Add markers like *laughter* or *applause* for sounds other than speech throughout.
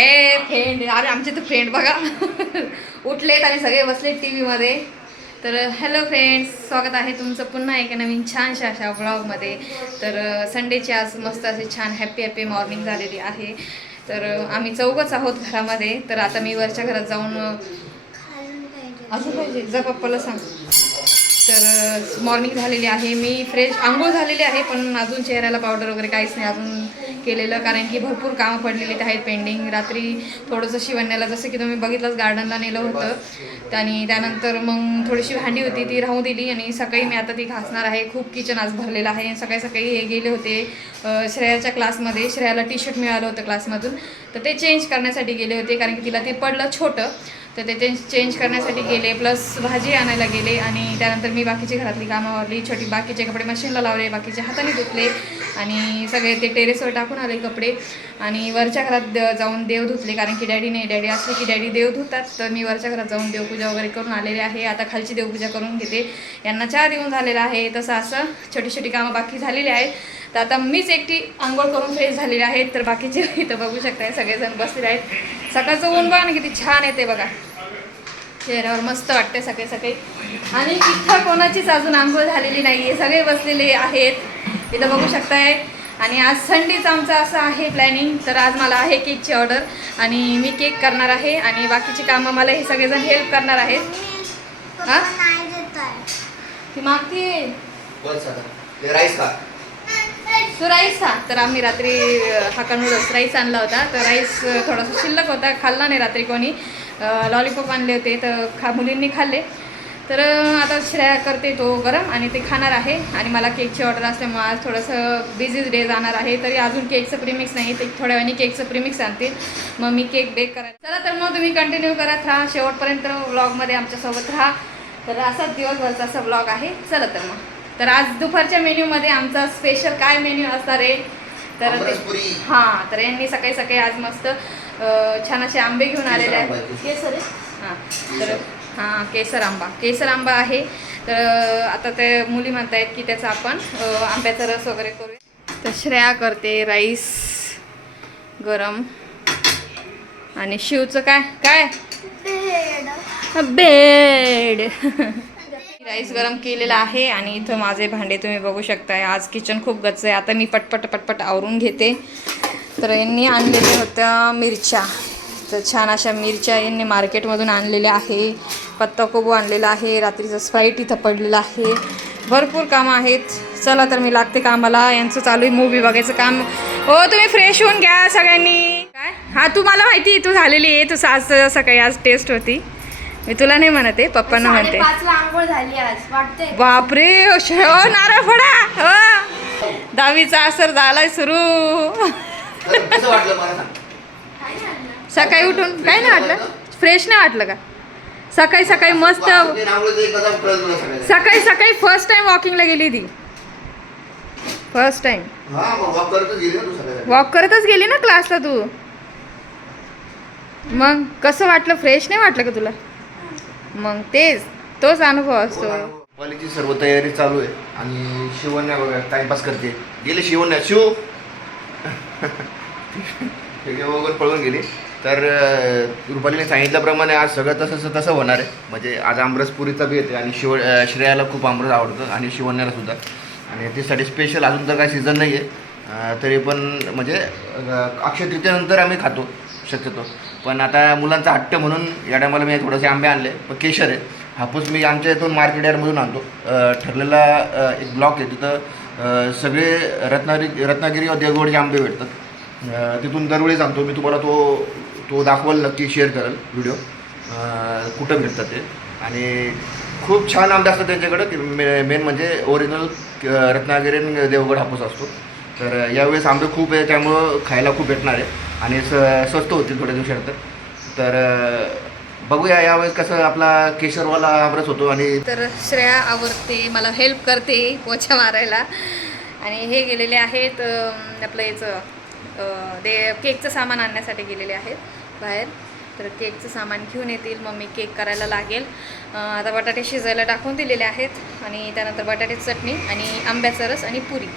ए friend अरे आमचे तर फ्रेंड बघा. *laughs* उठलेत आणि सगळे बसलेत टी व्हीमध्ये तर हॅलो फ्रेंड्स स्वागत आहे तुमचं पुन्हा एका नवीन छानशा अशा ब्लॉगमध्ये तर संडेची आज मस्त असे छान हॅपी हॅपी मॉर्निंग झालेली आहे. तर आम्ही चौघच आहोत घरामध्ये. तर आता मी वरच्या घरात जाऊन अजून पाहिजे. जा पप्पाला सांग. तर मॉर्निंग झालेली आहे. मी फ्रेश आंघोळ झालेली आहे पण अजून चेहऱ्याला पावडर वगैरे काहीच नाही अजून केलेलं. कारण की भरपूर कामं पडलेली आहेत पेंडिंग रात्री थोडंसं शिवण्याला जसं की तुम्ही बघितलंच गार्डनला नेलं होतं. आणि त्यानंतर मग थोडीशी भांडी होती ती राहू दिली. आणि सकाळी मी आता ती घासणार आहे. खूप किचन आज भरलेलं आहे. सकाळी सकाळी हे गेले होते श्रेयाच्या क्लासमध्ये श्रेयाला टी शर्ट मिळालं होतं क्लासमधून तर ते चेंज करण्यासाठी गेले होते कारण की तिला ते पडलं छोटं. तर ते चेंज चेंज करण्यासाठी गेले प्लस भाजी आणायला गेले आणि त्यानंतर मी बाकीची घरातली कामं आवरली. छोटी बाकीचे कपडे मशीनला लावले बाकीचे हाताने धुतले आणि सगळे ते टेरेसवर टाकून आले कपडे. आणि वरच्या घरात द- जाऊन देव धुतले कारण की डॅडी नाही. डॅडी असले की डॅडी देव धुतात. तर मी वरच्या घरात जाऊन देवपूजा वगैरे करून आलेले आहे. आता खालची देवपूजा करून घेते. यांना चहा देऊन झालेला आहे. तसं असं छोटी छोटी कामं बाकी झालेली आहेत. तर आता मीच एकटी आंघोळ करून फ्रेश झालेले आहेत तर बाकीचे *laughs* इथं बघू शकताय सगळेजण बसलेले आहेत. सकाळचं ऊन बघा ना किती छान येते बघा. चेहऱ्यावर मस्त वाटते सकाळी सकाळी आणि इथं कोणाचीच अजून आंघोळ झालेली नाही आहे सगळे बसलेले आहेत. इथं बघू शकताय. आणि आज संडेच आमचं असं आहे प्लॅनिंग तर आज मला आहे केकची ऑर्डर आणि मी केक करणार आहे. आणि बाकीची कामं मला हे सगळेजण हेल्प करणार आहेत. हा? ती मागते राईस खा. तो राईस खा तर आम्ही रात्री हाका नूडल्स राईस आणला होता. तर राईस थोडासा शिल्लक होता. खाल्ला नाही रात्री कोणी. लॉलीपॉप आणले होते. तर खा मुलींनी खाल्ले. तर आता श्रेया करते तो गरम आणि ते खाणार आहे. आणि मला केकची ऑर्डर असल्यामुळे आज थोडंसं बिझीच डे जाणार आहे. तरी अजून केकचं प्रिमिक्स नाही. ते थोड्या वेळाने केकचं प्रिमिक्स आणतील. मग मी केक बेक करा चला तर मग तुम्ही कंटिन्यू करत राहा. शेवटपर्यंत ब्लॉगमध्ये आमच्यासोबत राहा. तर असाच दिवसभरचा असा ब्लॉग आहे. चला तर मग. तर आज दुपारच्या मेन्यूमध्ये आमचा स्पेशल काय मेन्यू असणार आहे? तर. हां तर यांनी सकाळी सकाळी आज मस्त छान असे आंबे घेऊन आलेले आहेत. केसर. हां तर हां केसर आंबा. केसर आंबा आहे. तर आता ते मुली म्हणतायत की त्याचा आपण आंब्याचा रस वगैरे करूया. तर श्रेया करते राईस गरम. आणि शिवचं काय? काय? बेड *laughs* राईस गरम केलेला आहे आणि इथं माझे भांडे तुम्ही बघू शकताय. आज किचन खूप गच्च आहे. आता मी पटपट पटपट आवरून घेते. तर यांनी आणलेल्या होत्या मिरच्या. तर छान अशा मिरच्या यांनी मार्केटमधून आणलेल्या आहे. पत्ताकोबू आणलेला आहे. रात्रीचं स्प्राईट इथं पडलेलं आहे. भरपूर कामं आहेत. चला तर मी लागते कामाला. यांचं चालू आहे मूवी बघायचं काम. हो तुम्ही फ्रेश होऊन घ्या सगळ्यांनी. काय? हा तू मला माहिती आहे, तू झालेली आहे. तू आज सकाळी आज टेस्ट होती. मी तुला नाही म्हणते पप्पांना म्हणते. पाचला आंघोळ झाली आज वाटते बापरे ओ नारळ फोडा हो दहावीचा असर झालाय सुरू. सकाळी उठून काय नाही वाटलं? फ्रेश नाही वाटलं का? सकाळी सकाळी मस्त. सकाळी सकाळी फर्स्ट टाइम वॉकिंगला गेली ती. फर्स्ट टाइम हा वॉक करतच गेली ना क्लासला तू. मग कसं वाटलं? फ्रेश नाही वाटलं का तुला? मग तेच तोच अनुभव असतो. हो हो. कॉलेजची सर्व तयारी चालू आहे आणि शिवण्या बघा टाइमपास करते. गेले शिवण्या शिव. *laughs* वगैरे पळून गेली. तर अं, रुपालीने सांगितल्याप्रमाणे आज सगळं तसं तसं होणार आहे. म्हणजे आज आमरसपुरीचा बी येते आणि शिव अं, श्रेयाला खूप आमरस आवडतं आणि शिवण्याला सुद्धा. आणि त्यासाठी स्पेशल अजून तर काही सीझन नाही आहे तरी पण म्हणजे अं, अक्षय तृतीयानंतर आम्ही खातो शक्यतो. पण आता मुलांचा हट्ट म्हणून या टायमाला मी थोडेसे आंबे आणले. पण केशर आहे हापूस मी आमच्या इथून मार्केट यार्डमधून आणतो. ठरलेला एक ब्लॉक आहे. तिथं सगळे रत्नागिरी रत्नागिरी व देवगडचे आंबे भेटतात. तिथून दरवेळेस आणतो. मी तुम्हाला तो तो दाखवाल नक्की शेअर करेल व्हिडिओ कुठं भेटतात ते. आणि खूप छान आंबे असतात त्यांच्याकडं. की मे मेन म्हणजे ओरिजिनल रत्नागिरी देवगड हापूस असतो. तर यावेळेस आंबे खूप आहे. त्यामुळं खायला खूप भेटणार आहे. आणि स स्वस्त होतील थोड्या दिवसानंतर. तर बघूया यावेळेस कसं आपला केशरवाला आमरस होतो आणि तर श्रेया आवडते मला हेल्प करते पोछा मारायला. आणि हे गेलेले आहेत आपलं याचं ते केकचं सामान आणण्यासाठी गेलेले आहेत बाहेर. तर केकचं सामान घेऊन येतील मग मी केक करायला लागेल. आता बटाटे शिजायला टाकून दिलेले आहेत आणि त्यानंतर बटाट्याची चटणी आणि आंब्याचा रस आणि पुरी.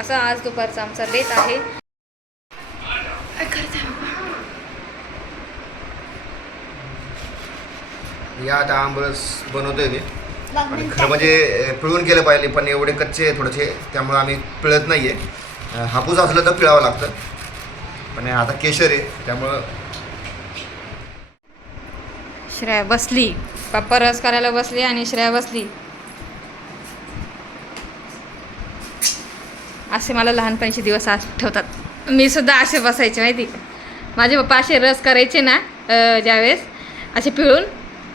असं आज दुपारचा आमचा बेत आहे. या आता आंबरस बनवतोय मी. आणि खरं म्हणजे पिळून गेलं पाहिजे पण एवढे कच्चे थोडेसे त्यामुळे आम्ही पिळत नाही आहे हापूस असलं तर पिळावं लागतं. पण आता केशर आहे त्यामुळं श्रेया बसली. पप्पा रस करायला बसली आणि श्रेया बसली. असे मला लहानपणीचे दिवस आठवतात. मी सुद्धा असे बसायचे माहिती का? माझे पप्पा असे रस करायचे ना ज्यावेळेस असे पिळून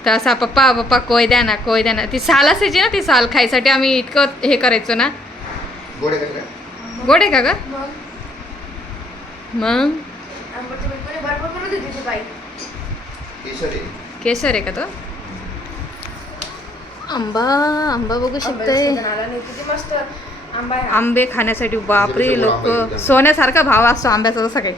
तर असा पप्पा पप्पा कोय द्या ना कोय द्या ना. ती साल असायची ना ती साल खायसाठी आम्ही इतकं हे करायचो ना. गोडे का ग? मग? केशर आहे केसर आहे का तो? आंबा आंबा बघू आंब्याला आंबा खाण्यासाठी बापरे त्याच्यामुळे लोक. सोन्यासारखा भाव असतो आंब्याचा जसा काही.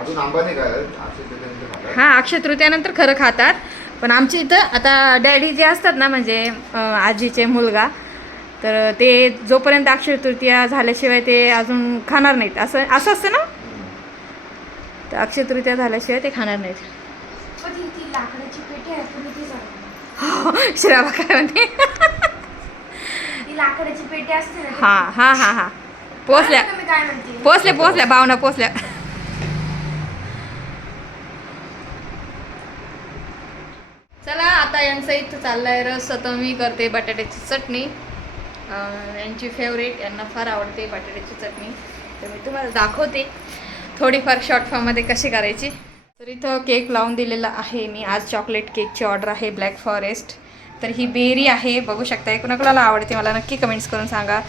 अजून आंबा नाही काय अक्षय तृतीयेनंतर खातात. हा अक्षय तृतीयानंतर खरं खातात. पण आमच्या इथं आता डॅडी जे असतात ना म्हणजे आजीचे मुलगा तर ते जोपर्यंत अक्षय तृतीया झाल्याशिवाय ते अजून खाणार नाहीत. असं असं असतं ना? तर अक्षय तृतीया झाल्याशिवाय ते खाणार नाहीत. पण ती ती लाकडाची पेटी आहे पुढे ती सांग श्रावा काय म्हणते ती लाकडाची पेटी असते ना. हा हा हा हा. पोचल्या कळलं का मी काय म्हणते? पोचल्या पोचल्या भावना पोचल्या चला आता यांचं इथं चाललाय रस. आता मी करते बटाट्याची चटणी. अं, यांची फेवरेट यांना फार आवडते बटाट्याची चटणी. तर मी तुम्हाला दाखवते. थोडीफार शॉर्ट फॉर्ममध्ये कशी करायची. तर इथं केक लावून दिलेला आहे मी. आज चॉकलेट केकची ऑर्डर आहे ब्लॅक फॉरेस्ट तर ही बेरी आहे बघू शकता कुणाकुणाला आवडते मला नक्की कमेंट्स करून सांगा.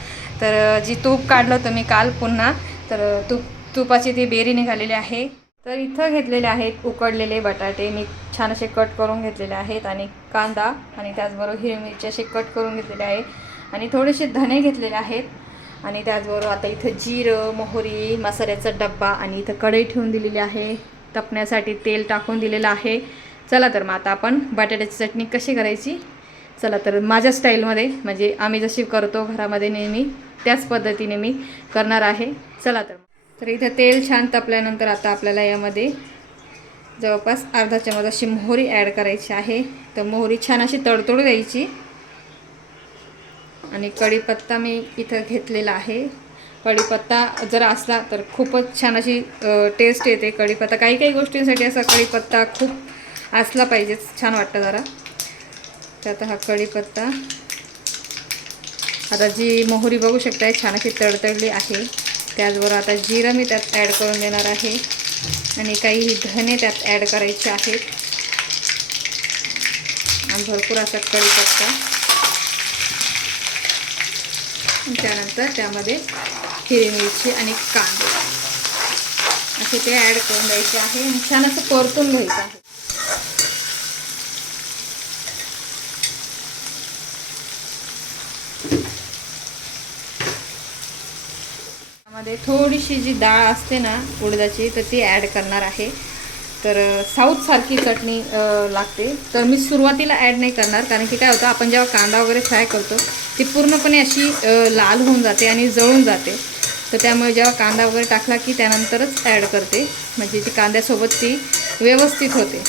तर जी तूप काढलं होतं मी काल पुन्हा तर तूप तुपाची ती बेरी निघालेली आहे. तर इथं घेतलेले आहेत उकडलेले बटाटे. मी छान असे कट करून घेतलेले आहेत आणि कांदा आणि त्याचबरोबर हिरवी मिरची असे कट करून घेतलेले आहे. आणि थोडेसे धने घेतलेले आहेत. आणि त्याचबरोबर आता इथं जिरं मोहरी मसाल्याचा डब्बा आणि इथं कढई ठेवून दिलेली आहे. तपण्यासाठी तेल टाकून दिलेलं आहे. चला तर मग आता आपण बटाट्याची चटणी कशी करायची? चला तर माझ्या स्टाईलमध्ये म्हणजे आम्ही जशी करतो घरामध्ये नेहमी त्याच पद्धतीने मी करणार आहे. चला तर. तर इथं तेल छान तापल्यानंतर आता आपल्याला यामध्ये जवळपास अर्धा चमच अशी मोहरी ॲड करायची आहे. तर मोहरी छान अशी तडतोड द्यायची. आणि कढीपत्ता मी इथं घेतलेला आहे. कढीपत्ता जर असला तर खूपच छान अशी टेस्ट येते. कढीपत्ता काही काही गोष्टींसाठी असा कढीपत्ता खूप असला पाहिजेच छान वाटतं जरा. तर आता हा कढीपत्ता. आता जी मोहरी बघू शकताय छान अशी तडतडली आहे. त्याचबरोबर आता जिरं मी त्यात ॲड करून देणार आहे. आणि काही धने त्यात ॲड करायचे आहेत. आणि भरपूर असा कढीपत्ता. त्यानंतर त्यामध्ये हिरवी मिरची आणि कांदे. असे ते ॲड करून द्यायचे आहे. आणि छान असं परतून घ्यायचं आहे. त्यामध्ये थोडीशी जी डाळ असते ना उडदाची तर ती ॲड करणार आहे. तर साऊथसारखी चटणी लागते. तर मी सुरुवातीला ॲड नाही करणार कारण की काय होतं आपण जेव्हा कांदा वगैरे फ्राय करतो ती पूर्णपणे अशी लाल होऊन जाते आणि जळून जाते. तर त्यामुळे जेव्हा कांदा वगैरे टाकला की त्यानंतरच ॲड करते. म्हणजे ती कांद्यासोबत ती व्यवस्थित होते.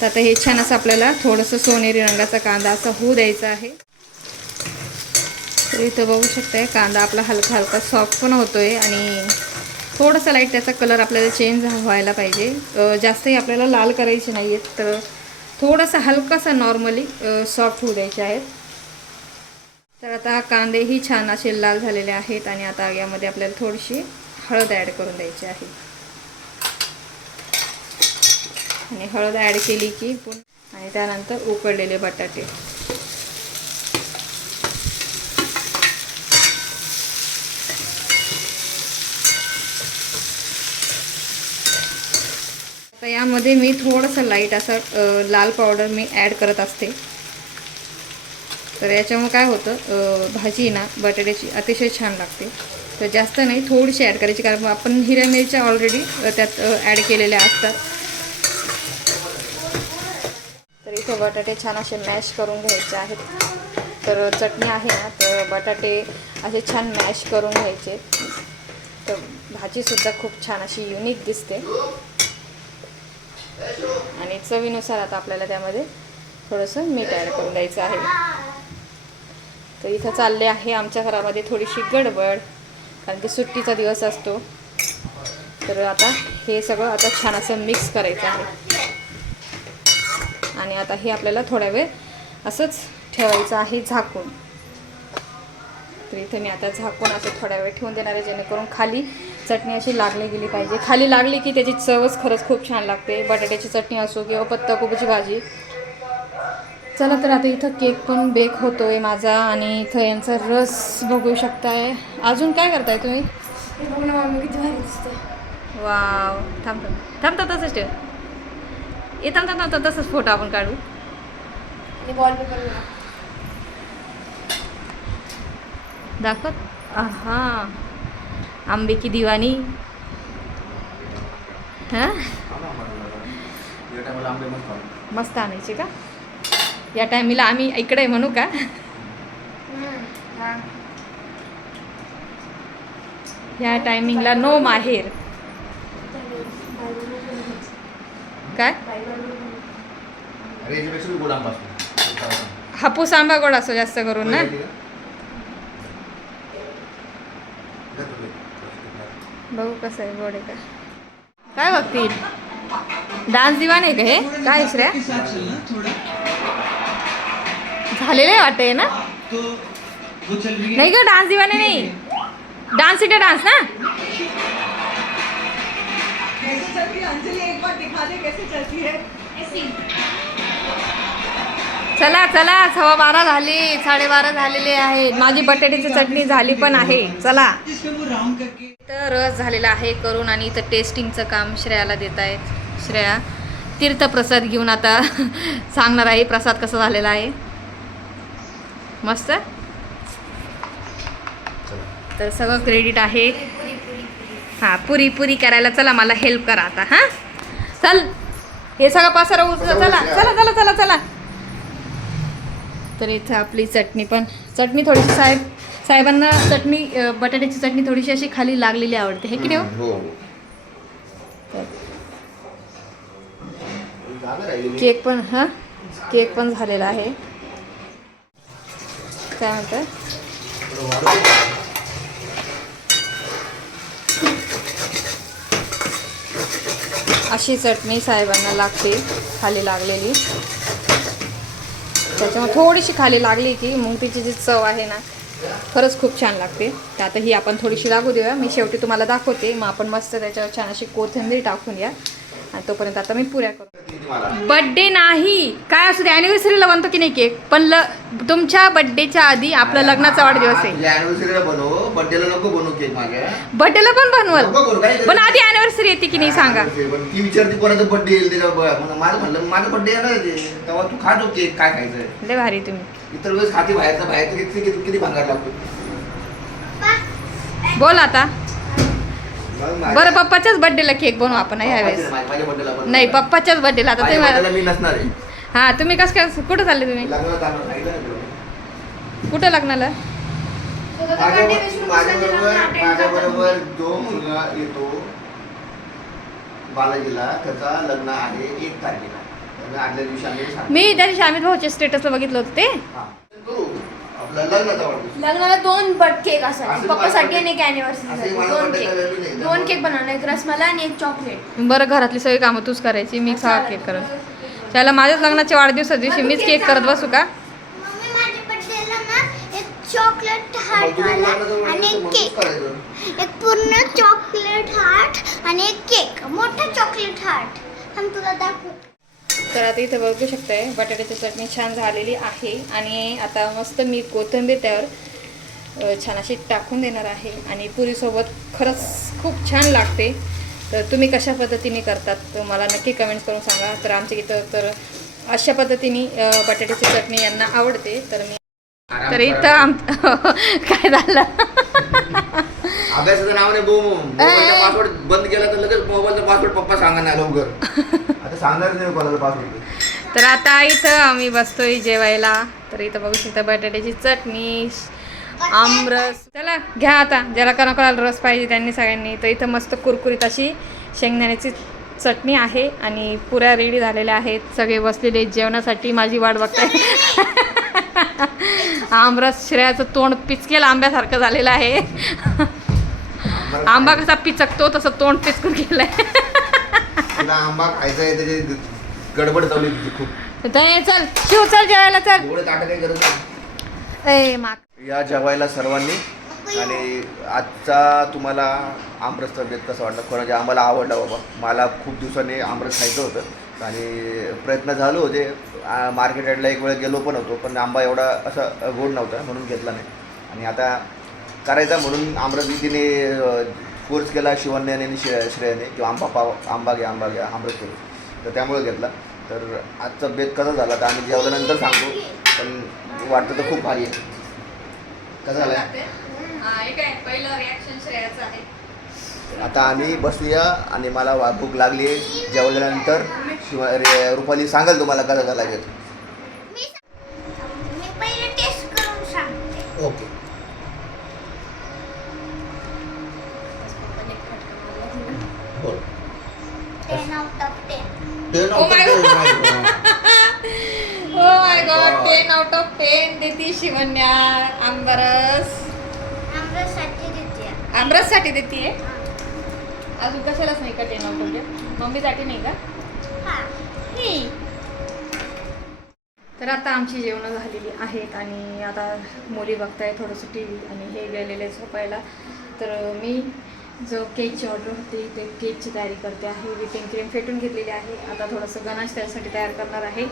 तर आता हे छान असं आपल्याला थोडंसं सोनेरी रंगाचा कांदा असा होऊ द्यायचा आहे. तर इथं बघू शकताय कांदा आपला हलका हलका सॉफ्ट पण होतोय आणि थोडासा लाइट त्याचा कलर आपल्याला चेंज व्हायला पाहिजे. जास्तही आपल्याला लाल करायचे नाही आहेत तर थोडासा हलकासा नॉर्मली सॉफ्ट होऊ द्यायचे आहेत. तर आता कांदेही छान असे लाल झालेले आहेत आणि आता यामध्ये आपल्याला थोडीशी हळद ॲड करून द्यायची आहे. आणि हळद ॲड केली की आणि त्यानंतर उकडलेले बटाटे. तर यामध्ये मी थोडंसं लाइट असं लाल पावडर मी ॲड करत असते. तर याच्यामुळे काय होतं भाजी ना बटाट्याची अतिशय छान लागते. तर जास्त नाही थोडीशी ॲड करायची कारण आपण हिऱ्या मिरच्या ऑलरेडी त्यात ॲड केलेल्या असतात. तर इथे बटाटे छान असे मॅश करून घ्यायचे आहेत. तर चटणी आहे ना तर बटाटे असे छान मॅश करून घ्यायचे. तर भाजीसुद्धा खूप छान अशी युनिक दिसते. आणि चवीनुसार आता आपल्याला त्यामध्ये थोडंसं मीठ ॲड करून द्यायचं आहे. तर इथं चालले आहे आमच्या घरामध्ये थोडीशी गडबड कारण की सुट्टीचा दिवस असतो. तर आता हे सगळं आता छान असं मिक्स करायचं आहे. आणि आता हे आपल्याला थोड्या वेळ असंच ठेवायचं आहे झाकून. तर इथे मी आता झाकून असं थोड्या वेळ ठेवून देणार आहे जेणेकरून खाली चटणी अशी लागली गेली पाहिजे. खाली लागली की त्याची चवच खरंच खूप छान लागते. बटाट्याची चटणी असो किंवा पत्ताकोबीची भाजी. चला तर आता इथं केक पण बेक होतोय माझा आणि इथं यांचा रस बघू शकताय. अजून काय करताय तुम्ही? हे वाव. थांब थांब. थांब थांब तसंच ठेव. ए थांब थांब थांब थांब, तसंच फोटो आपण काढू. दाखवत? हा आंबे की दिवाणी. हां? मस्त आणायची का? या टायमीला आम्ही इकडे म्हणू का? या टायमिंगला नो माहेर. काय. हापूस आंबा गोड असतो जास्त करून ना? बघू कसं आहे गोड का काय बघतील? डान्स दिवाण आहे का हे? काय श्रेया झालेलं आहे वाटतंय ना? नाही का डान्स दिवाने नाही. डान्स इटे डान्स ना? कैसे चलती है? अंजलि एक बार दिखा दे कैसे चलती है। चला चला सव्वा बारा झाली साडेबारा झालेले आहे. माझी बटाट्याची चटणी झाली पण आहे. चला. इथं तर रस झालेला आहे करून आणि इथं टेस्टिंगचं काम श्रेयाला देत आहेत श्रेया तीर्थप्रसाद घेऊन आता *laughs* सांगणार आहे प्रसाद कसा झालेला आहे. मस्त? तर सगळं क्रेडिट आहे. हां पुरी पुरी करायला चला मला हेल्प करा आता हां? चल. हे सगळं पसारा उचला चला चला चला चला चला. तर इथं आपली चटणी पण चटणी थोडीशी साहेब साहेबांना चटणी बटाट्याची चटणी थोडीशी अशी खाली लागलेली आवडते हे की नाही हो? हो हो. राहिली. केक पण हां केक पण झालेला आहे काय म्हणतात. अशी चटणी साहेबांना लागते खाली लागलेली त्याच्यामुळे थोडीशी खाली लागली की मग तिची जी चव आहे ना खरंच खूप छान लागते. तर आता ही आपण थोडीशी लागू देऊया. मी शेवटी तुम्हाला दाखवते. मग आपण मस्त त्याच्यावर छान अशी कोथिंबीर टाकून या. आणि तोपर्यंत आता मी पुऱ्या करतो? बड्डे नाही. काय असू दे अॅनिव्हर्सरीला बनतो की नाही केक पण ल तुमच्या बड्डेच्या आधी आपला लग्नाचा वाढदिवस आहे. तुझ्या anniversary ला बनव बर्थडेला नको बनवू केक माझ्या बड्डेला पण नको करू, बनवल काय? पण आधी अॅनिव्हर्सरी येते की नाही सांगा. पण ती विचारते कोणाचा बर्थडे येईल मग माझं म्हणलं माझं बर्थडे येणार आहे ते. तेव्हा तू खा जो केक काय खायचं लय भारी तुम्ही. इतर वेळेस खाते बाहेरचं बाहेरचं किती किती किती भांगार लागतो. बोल आता. मग माझ्या- बरं पप्पाच्याच बर्थडेला केक बनवू आपण ह्या वेळेस. माझ्या- माझ्या birthday ला बनव. नाही पप्पाच्याच बर्थडेला आता माझ्या birthday ला तुम्ही मी नसणार आहे. हा तुम्ही कसं काय कुठं चालले तुम्ही? तुला. कुठं लग्नाला? माझ्या माझ्या बरोबर माझ्या बरोबर जो मुलगा येतो बालाजीला त्याचा लग्न आहे एक तारखेला. तर आदल्या दिवशी आम्ही. मी त्या दिवशी अमित भाऊच्या स्टेटसला बघितलं होतं ते. हा. करू आपला लग्नाचा वाढदिवस लग्नाला दोन बट केक असायचे. असं पप्पासाठी आणि एक अॅनिव्हर्सरी असं मला दोन नाही. केक दोन केक बनवले एक रसमलाई आणि एक चॉकलेट बरं घरातली सगळी कामं तूच करायची. मी सहा केक करत. त्याला माझ्याच लग्नाच्या वाढदिवसा दिवशी मीच केक करत बसू का मम्मी माझ्या बर्थडेला ना एक चॉकलेट हार्ट वाला आणि केक. एक पूर्ण चॉकलेट हार्ट आणि एक केक. मोठा चॉकलेट हार्ट. थांब तुला दाखव. तर आता इथं बघू शकताय बटाट्याची चटणी छान झालेली आहे आणि आता मस्त मी कोथिंबीर त्यावर छान अशी टाकून देणार आहे आणि पुरीसोबत खरंच खूप छान लागते. तर तुम्ही कशा पद्धतीने करतात तर मला नक्की कमेंट्स करून सांगा. तर आमच्या इथं तर अशा पद्धतीने बटाट्याची चटणी यांना आवडते. तर मी तर. इथं आम *laughs* काय झालं? अभ्यासाचं नाव नाही बोम मोबाईलचा पासवर्ड बंद केला तर लगेच मोबाईलचा पासवर्ड पप्पा सांगा ना लवकर. *laughs* आता सांगणारच नाही कोणाला पासवर्ड तर आता इथं आम्ही बसतोय जेवायला. तर इथं बघू शकता बटाट्याची चटणी आमरस. चला घ्या आता. ज्याला कोणा कोणाला रस पाहिजे त्यांनी सगळ्यांनी. तर इथं मस्त कुरकुरीत अशी शेंगदाण्याची चटणी आहे आणि पुऱ्या रेडी झालेल्या आहेत. सगळे बसलेले जेवणासाठी. माझी वाट बघताय. *laughs* आमरस श्रेयाचं तोंड पिचकेल आंब्यासारखं झालेलं आहे. आंबा कसा पिचकतो तसं तोंड पिचकून गेलंय. तुला आंबा खायचा आहे त्याची गडबड चालू आहे तुझी खूप. चल शिव चल जेवायला चल. एवढं ताटं काही गरज नाही. ए माग. या जेवायला सर्वांनी. आणि आजचा तुम्हाला आमरसचा बेत कसा वाटला. खरं म्हणजे आम्हाला आवडला बाबा. मला खूप दिवसांनी आमरस खायचं होतं. आणि प्रयत्न झालो होते मार्केट यार्डला एक वेळ गेलो पण होतो पण आंबा एवढा असा गोड नव्हता म्हणून घेतला नाही. आणि आता करायचा म्हणून आमरस कोर्स फोर्स केला शिवण्याने आणि श्रे श्रेयाने किंवा आंबा पाव आंबा घ्या आंबा घ्या आमरस करू. तर त्यामुळे घेतला. तर आजचा बेत कसा झाला तर आम्ही जेवल्यानंतर सांगतो पण वाटतं तर खूप भारी आहे. कसा झाला? पहिलं रिॲक्शन श्रेयाचं आहे. आता आम्ही बसूया आणि मला वा- भूक लागली आहे. जेवल्यानंतर शिव रे- रुपाली सांगाल तुम्हाला कसा झाला घेत. मी मी पहिले टेस्ट करून सांगते. ओके. बोल. Ten out of ten Oh my my god ten out of ten देती शिवन्या आंबरस. देते आमरससाठी देते अजून कशालाच नाही का टेन आउट ऑफ मम्मीसाठी नाही का? हा. तर आता आमची जेवणं झालेली आहेत आणि आता मुली बघताय थोडंसं टी व्ही आणि हे गेलेले झोपायला. तर मी जो केकची ऑर्डर होती ते केकची तयारी करते आहे. विपिंग क्रीम फेटून घेतलेली आहे. आता थोडंसं गणाश त्यासाठी तयार करणार आहे.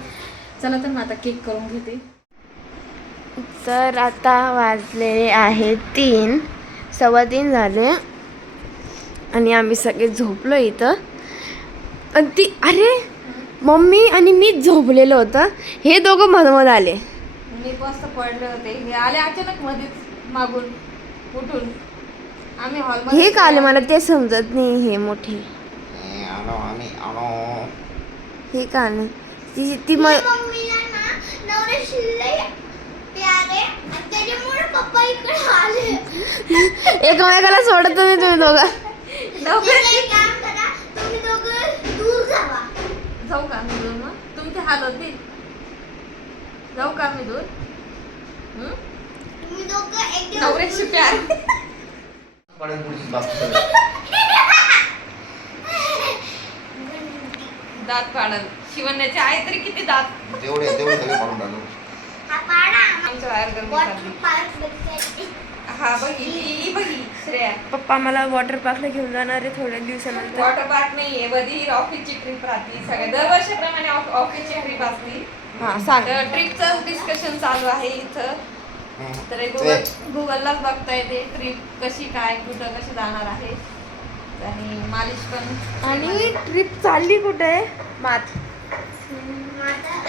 चला तर मग आता केक करून घेते. तर आता वाजलेले आहे तीन. सव्वा तीन झाले. आणि आम्ही सगळे झोपलो इथं. आणि ती अरे मम्मी आणि मीच झोपलेलो होतं. हे दोघं मधमध आले. मी मस्त पडले होते. हे आले अचानक मध्येच मागून उठून. आम्ही हॉलमध्ये हे का आले? मला ते समजत नाही हे मोठे. आलो आम्ही आलो. हे का आले? ती ती म मम्मीला ना नवरे शिल्लय प्यारे आणि त्याच्यामुळे पप्पा इकडे आले. एकमेकाला सोडत नाही तुम्ही दोघं. जाऊ का? मी दूर मग तुमचे हाल होतील जाऊ का मी हं? नवऱ्याची प्यार सगळं. दात पाडल शिवण्याचे आहे तरी किती दात? तेवढे तेवढे सगळे पाडून टाकलो हा पाडा. आमच्या बाहेर गरमी हा बघी ही बघी श्रेया. पप्पा मला वॉटर पार्कला घेऊन जाणार आहे थोड्या दिवसानंतर. वॉटर पार्क नाहीये बधी ऑफिसची ट्रिप राहते. सगळ्या दरवर्षीप्रमाणे ऑफ- ऑफिसची ट्रिप हां सांग. तर ट्रिपचं डिस्कशन चालू आहे इथं. तर गुगल गुगललाच बघता येते ट्रिप कशी काय कुठं कशी जाणार आहे. आणि मालिश पण आणि ट्रिप चालली कुठे? माथ माझा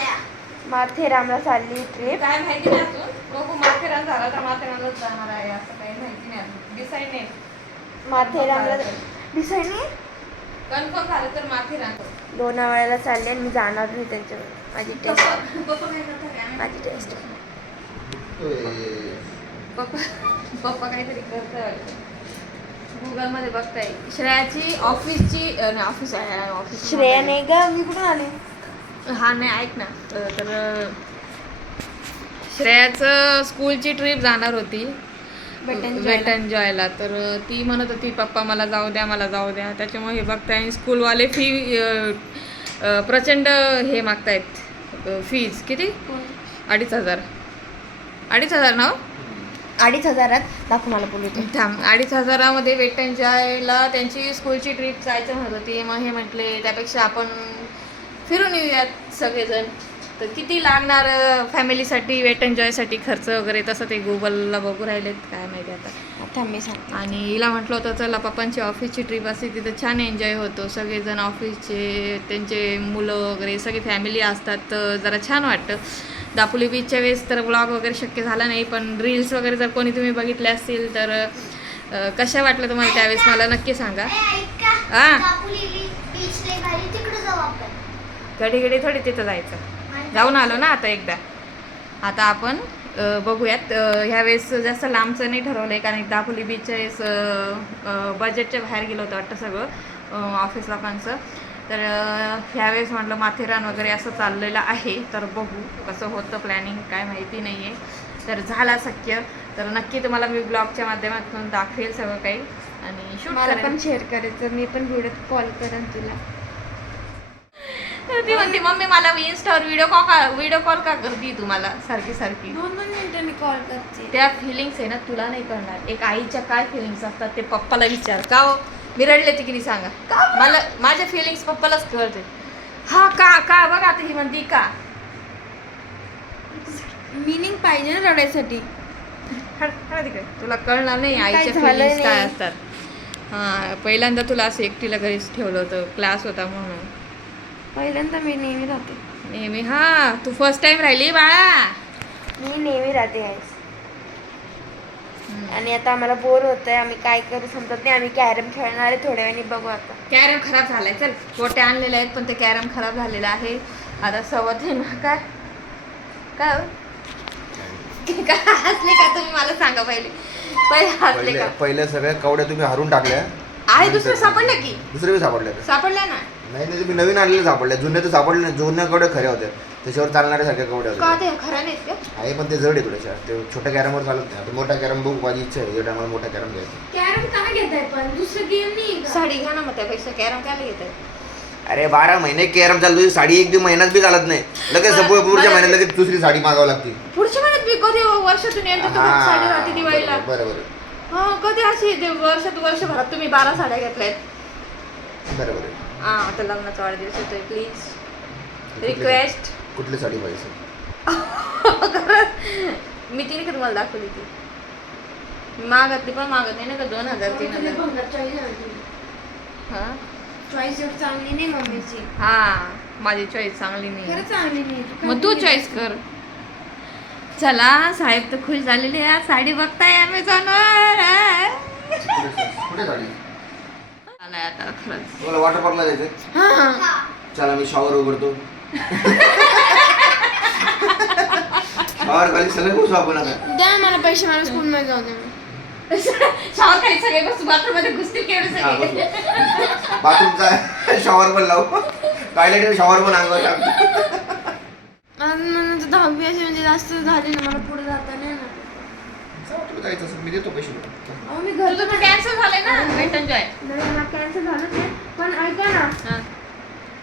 माथेरामला चालली ट्रिप काय माहिती नाही अजून. बघू माथेरान झाला तर माथेरानलाच जाणार आहे असं काही माहिती नाही अजून. डिसाईड नाही. माथेरामला डिसाईड नाही? कन्फर्म झालं तर माथेरान लोणावळ्याला चालले आणि मी जाणार नाही त्यांच्यावर. माझी टेस्ट करतात. माझी टेस्ट पप्पा पप्पा काहीतरी करताय वाटतं गुगलमध्ये बघताय. श्रेयाची ऑफिसची ऑफिस आहे ऑफिस श्रेया नाही का? मी कुठून आले? हा नाही ऐक ना. तर श्रेयाचं स्कूलची ट्रिप जाणार होती. वेट एन्जॉयला. तर ती म्हणत होती पप्पा मला जाऊ द्या मला जाऊ द्या. त्याच्यामुळे हे बघताय स्कूलवाले फी प्रचंड हे मागतायत. फीज किती? अडीच हजार. अडीच हजार ना हो? अडीच हजारात? दाखव मला बोलू थांब. अडीच हजारामध्ये वेट एन्जॉयला त्यांची स्कूलची ट्रिप जायचं म्हणत होती. मग हे म्हटले त्यापेक्षा आपण फिरून येऊयात सगळेजण. तर किती लागणार फॅमिलीसाठी वेट एन्जॉयसाठी खर्च वगैरे? तसं ते गुगलला बघू राहिलेत काय माहिती आता. थांब मी सांगते. आणि हिला म्हटलं होतं चला पप्पांची ऑफिसची ट्रिप असते तिथं छान एन्जॉय होतो. सगळेजण ऑफिसचे त्यांचे मुलं वगैरे सगळी फॅमिली असतात. तर जरा छान वाटतं. दापोली बीचच्या वेळेस तर ब्लॉग वगैरे शक्य झाला नाही पण रील्स वगैरे जर कोणी तुम्ही बघितले असतील तर कशा वाटलं तुम्हाला त्यावेळेस? मला नक्की सांगा. हा. घडी घडी थोडी तिथं जायचं. जाऊन आलो ना आता एकदा. आता आपण बघूयात ह्यावेळेस जास्त लांबचं नाही ठरवलं आहे कारण दापोली बीचच्या वेळेस बजेटच्या बाहेर गेलं होतं वाटतं सगळं ऑफिस लोकांचं. तर ह्यावेळेस म्हटलं माथेरान वगैरे असं चाललेलं आहे. तर बघू कसं होतं प्लॅनिंग काय माहिती नाही आहे तर झाला शक्य. तर नक्की तुम्हाला मी ब्लॉगच्या माध्यमातून दाखवेल सगळं काही. आणि शूट मला पण शेअर करायचं. मी पण व्हिडिओ कॉल करेन तुला. ती म्हणते मम्मी मला इन्स्टावर व्हिडिओ कॉल का व्हिडिओ कॉल का करते तुम्हाला सारखी सारखी. दोन दोन मिनिटांनी कॉल करते. त्या फिलिंग्स आहे ना तुला नाही कळणार एक आईच्या काय फिलिंग्स असतात ते पप्पाला विचार. का हो? मी रडले ते की नाही सांगा? मला माझ्या फिलिंग्स पप्पालाच कळते. हा का का बघा आता ही म्हणते का? मिनिंग पाहिजे ना रडायसाठी. तुला कळणार नाही आईच्या फिलिंग्स काय. असतात. हा पहिल्यांदा तुला असं एकटीला घरीच ठेवलं होतं. क्लास होता म्हणून. पहिल्यांदा मी नेहमी राहते. नेहमी हा. तू फर्स्ट टाइम राहिली बाळा. मी नेहमी राहते. आणि आता आम्हाला बोर होत आहे आम्ही काय करू समजत नाही. आम्ही कॅरम खेळणार आहे. थोड्या वेळाने बघू आता. कॅरम खराब झालाय. चल गोट्या आणलेल्या आहेत पण ते कॅरम खराब झालेलं आहे. आता सव्वा तीन काय? काय हो? काय हसले का तुम्ही? मला सांगा पहिले. पहिले हसले का? पहिले सगळ्या कवड्या तुम्ही हरून टाकल्या. आहे दुसरं सापडलं की? दुसरे का? सापडल्या ना? नाही नाही तुम्ही नवीन आणलेले सापडल्या. जुन्या तर सापडले नाही. जुन्या कवड्या खऱ्या होत्या त्याच्यावर चालणाऱ्या सारख्या कवड्या का होत्या ते खरं नाहीत का? आहे पण ते जड आहे थोड्याशा ते छोट्या कॅरमवर चालत नाही. आता मोठा कॅरम बघू माझी इच्छा आहे. या टायमाला मोठा कॅरम घ्यायचा. कॅरम का घेताय पण? दुसरं गेम नाही साडी घ्या ना मग त्यापेक्षा. कॅरम काय घेत अरे बारा महिने कॅरम चालू तुझी साडी एक दिवस महिनाच बी चालत नाही. लगेच मला- सपोज पुढच्या मला- महिन्यात लगेच दुसरी साडी मागावं लागते. पुढच्या महिन्यात मी कधी वर्षातून एकदा हा, साडी राहते दिवाळीला. बरोबर बरोबर. हा कधी अशी ते वर्षात वर्षभरात तुम्ही बारा साड्या घेतल्यात? बरोबर आहे. हा आता लग्नाचा वाढदिवस येतोय प्लीज रिक्वेस्ट कुठली साडी? पाहिजे? *laughs* मी तिने का तुम्हाला दाखवली ती? मागतली पण मागत नाही ना का? दोन हजार तीन हजार. हा? चॉईस चांगली नाही मम्मीची. हा माझी चॉईस चांगली नाही. चांगली नाही. मग तू चॉईस कर. चला साहेब तर खुश झालेले आहे साडी बघताय अमेझॉनवर आलाय आता खरंच. तुम्हाला वॉटर पार्कला हा. चला मी शॉवर उघडतो. शॉवर खाली सगळे घुसू आपण आता. द्या मला पैसे मला स्कूल मध्ये जाऊ दे. शावर काही सगळे बस बाथरूममध्ये घुसतील केवढे हा, बस, सगळे. बस. बाथरूमचा शॉवर पण लावू. टॉयलेट शॉवर पण अंगावर टाकतो आणि म्हणून तर दहावी अशी म्हणजे जास्त झाली ना मला पुढे जाता नाही ना तुला जायचं असेल मी देतो पैसे अहो मी घर तुझं कॅन्सल झालंय ना वेट एन्जॉय नाही मला कॅन्सल झालं ते. पण ऐका ना. हा.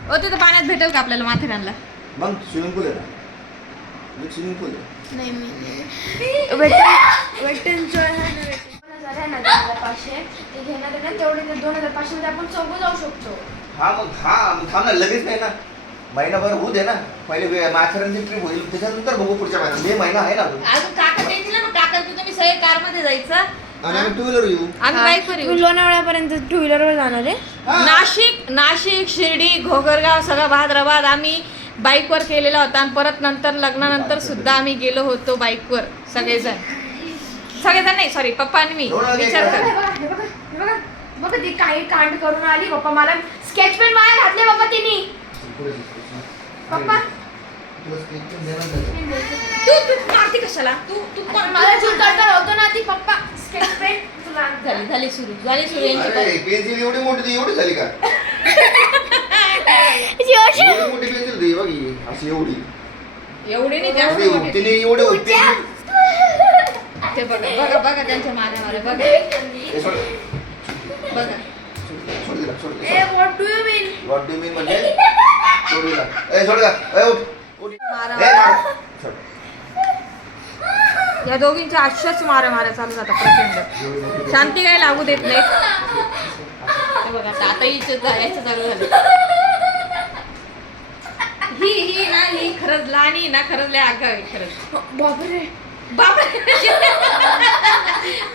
ओ तिथं पाण्यात भेटेल का आपल्याला माथेरानला? मग स्विमिंग पूल आहे ना. स्विमिंग पूल आहे. नाही मी वेट वेट एन्जॉय आहे ना दोन हजार आहे ना दोन हजार पाचशे. ते घेणार आहे ना तेवढे ते दोन हजार पाचशे मध्ये आपण चौघं जाऊ शकतो. हा मग हा मग थांब ना लगेच नाही ना. महिनाभर होऊ दे ना. पहिले माथेरानची ट्रिप होईल त्याच्यानंतर बघू पुढच्या महिन्यात. मे महिना आहे ना अजून. अजून काका ना मग काका तू तुम्ही सगळे कारमध्ये जायचं. आणि आम्ही टू व्हीलर येऊ. आम्ही बाईक वर येऊ. लोणावळ्यापर्यंत टू व्हीलरवर जाणार आहे? हा. नाशिक नाशिक शिर्डी घोगरगाव सगळं भाद्रबाद आम्ही बाईकवर केलेला होता. आणि परत नंतर लग्नानंतर सुद्धा आम्ही गेलो होतो बाईकवर सगळेजण. सगळेजण नाही सॉरी पप्पा आणि मी. विचार कर. हे बघा, हे बघा, हे बघा. बघा ती काही कांड करून आली पप्पा मला. स्केच पेन माया घातले बाबा तिने. पुढे. पप्पा. तू तू मारती कशाला? तू तू पण मला जीव तडतड होतो ना ती पप्पा. Sketch pen? तुला आणते. झाली झाली सुरू झाली सुरू यांची अरे. पेन्सिल एवढी मोठी ती एवढी झाली का? *laughs* एवढी मोठी पेन्सिल ती बघ ही, अशी एवढी. एवढी नाही जास्त मोठी. तिने एवढे पेन्सिल ते बघा बघा बघा त्यांच्या माऱ्या मारे बघा हे सोड. बघा. सोड दिला सोड ए what do you mean what do mean म्हणजे? *laughs* सोड दिला ए सोड का ए उठ. उठ. मारा ए, मार. सोड. या दोघींच्या अशाच माऱ्या माऱ्या चालू जातात प्रचंड. शांती काय लागू देत नाही. हे बघा आता आता हिचं जा- याचं चालू झालं. ही ही ना ही खरंच लहान ना खरंच लय आगाव आहे खरंच. बापरे. बापरे.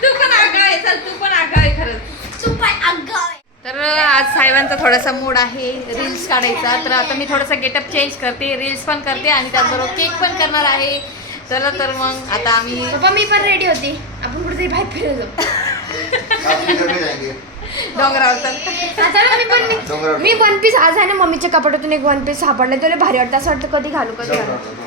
तू पण आगाव आहे चल तू पण आगाव आहे खरंच. सुपर अग्गाव तर आज साहेबांचा थोडासा मूड आहे रील्स काढायचा. तर आता मी थोडासा गेटअप चेंज करते रील्स पण करते आणि त्याचबरोबर केक पण करणार आहे. चला तर मग आता आम्ही पप्पा मी पण रेडी होती. आपण कुठे बाहेर जाएंगे डोंगरावर ना मी वन पीस आज आहे ना मम्मीच्या कपाटातून एक वन पीस सापडला तुला भारी वाटतं. असं वाटतं कधी घालू कधी घालू.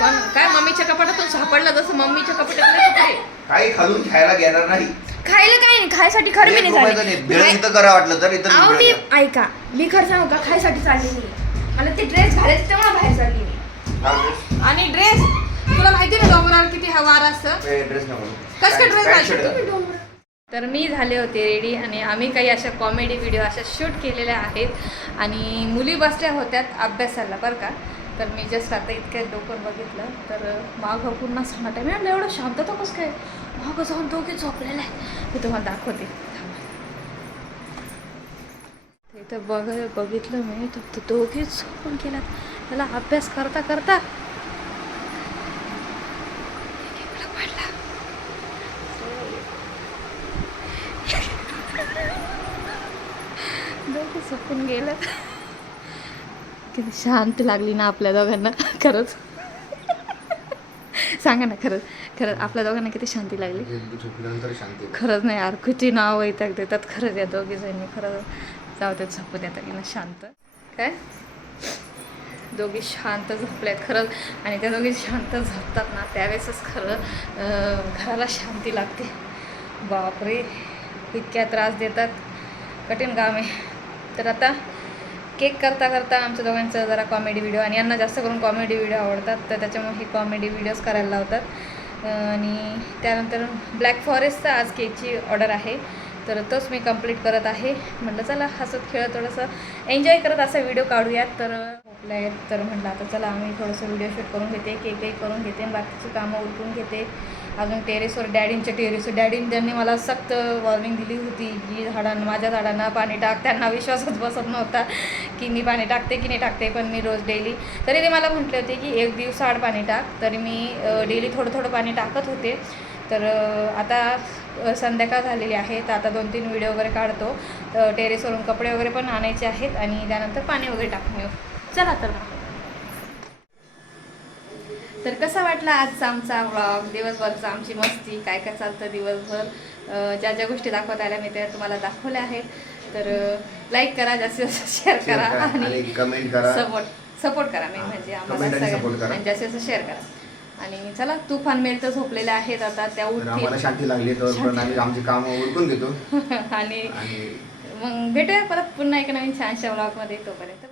पण काय मम्मीच्या कपाटातून सापडला? जसं मम्मीच्या कपाटातले कपडे काही खालून खायला घेणार नाही. खायला काय नाही? खायसाठी खरं मी नाही इथं करा वाटलं तर इथं अहो मी ऐका मी खरं सांगू का? खायसाठी चालली नाही. मला ते ड्रेस घालायचे तेव्हा बाहेर चालली मी. आणि ड्रेस तुला माहिती ना डोंगरावर किती हवार असतं? ए, ड्रेस नको. कसं काय ड्रेस घालतो तर मी झाले होते रेडी आणि आम्ही काही अशा कॉमेडी व्हिडिओ अशा शूट केलेल्या आहेत. आणि मुली बसल्या होत्यात अभ्यासाला बरं का? तर मी जस्ट आता इतक्या डोकं बघितलं तर मागं पुन्हा सणाटा मी म्हणलं एवढं शांतता कसं काय? मागं जाऊन दोघे झोपलेलं आहे मी तुम्हाला दाखवते. इथं बघ बघितलं मी तर ते दोघेच झोपून गेल्यात. त्याला अभ्यास करता करता दोघे झोपून गेलं किती शांत लागली ना आपल्या दोघांना. खरंच. सांगा ना खरंच. खरंच आपल्या दोघांना किती शांती लागली. शांती खरंच नाही यार किती नाव वैताग देतात खरंच या दोघी जणी खरंच जाऊ देत झोपू देतात की ना शांत. काय? दोघी शांत झोपल्यात खरंच. आणि त्या दोघी शांत झोपतात ना त्यावेळेसच खरं घराला शांती लागते. बापरे इतक्या त्रास देतात. कठीण काम आहे. तर आता केक करता करता आमच्या दोघांचा जरा कॉमेडी व्हिडिओ आणि यांना जास्त करून कॉमेडी व्हिडिओ आवडतात तर त्याच्यामुळे हे कॉमेडी व्हिडिओज करायला लावतात. आणि त्यानंतर ब्लॅक फॉरेस्टचा आज केकची ऑर्डर आहे तर तोच मी कंप्लीट करत आहे. म्हटलं चला हसत खेळत थोडंसं एन्जॉय करत असा व्हिडिओ काढूयात. तर झोपल्या आहेत तर म्हटलं आता चला आम्ही थोडंसं व्हिडिओ शूट करून घेते केक केक करून घेते आणि बाकीची कामं उरकून घेते. अजून टेरेसवर डॅडींच्या टेरेसवर. डॅडीन त्यांनी मला सक्त वॉर्निंग दिली होती की झाडांना माझ्या झाडांना पाणी टाक. त्यांना विश्वासच बसत नव्हता की मी पाणी टाकते की नाही टाकते पण मी रोज डेली तरी ते मला म्हटले होते की एक दिवसाआड पाणी टाक. तरी मी डेली थोडं थोडं पाणी टाकत होते. तर आता संध्याकाळ झालेली आहे. तर आता दोन तीन व्हिडिओ वगैरे काढतो. टेरेसवरून कपडे वगैरे पण आणायचे आहेत आणि त्यानंतर पाणी वगैरे टाकून येऊ. चला तर मग. तर कसा वाटला आजचा आमचा व्लॉग दिवसभरचा आमची मस्ती काय काय चालतं दिवसभर? ज्या ज्या गोष्टी दाखवता आल्या मी त्या तुम्हाला दाखवल्या आहेत. तर लाईक करा जास्तीत जास्त शेअर करा आणि कमेंट करा. सपोर्ट सपोर्ट करा मेन म्हणजे आम्हाला जास्तीत जास्त शेअर करा. आणि चला तुफान मेल तर झोपलेल्या आहेत आता त्या उठतील. शांती लागली तर आमची कामं उरकून घेतो. *laughs* आणि मग भेटूया परत पुन्हा एक नवीन छानशा व्लॉगमध्ये तोपर्यंत.